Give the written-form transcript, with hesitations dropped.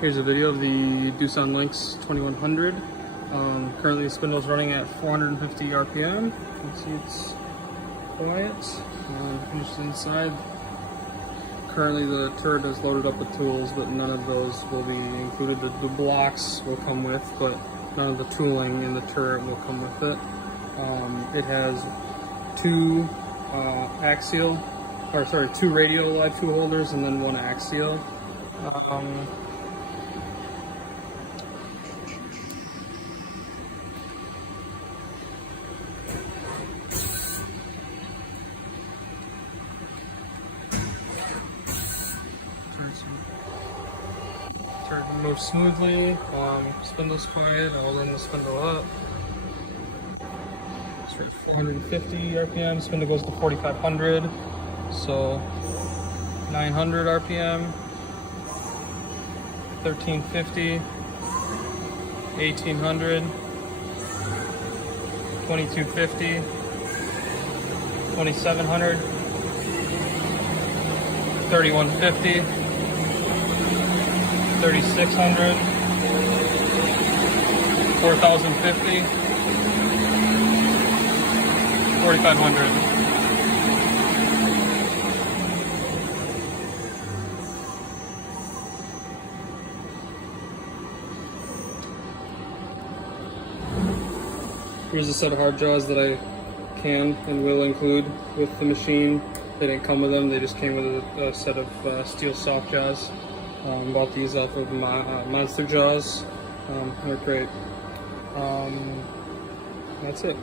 Here's a video of the Doosan LYNX 2100. Currently the spindle is running at 450 RPM. You can see it's quiet. Finished inside. Currently the turret is loaded up with tools, but none of those will be included. The blocks will come with, but none of the tooling in the turret will come with it. It has two two radial live tool holders and then one axial. Turret moves smoothly, spindle's quiet. I'll run the spindle up. It's at 450 RPM, spindle goes to 4500, so 900 RPM, 1350, 1800, 2250, 2700, 3150, 3600, 4050, 4500. Here's a set of hard jaws that I can and will include with the machine. They didn't come with them, they just came with a set of steel soft jaws. Bought these off of Monster Jaws. They're great. That's it.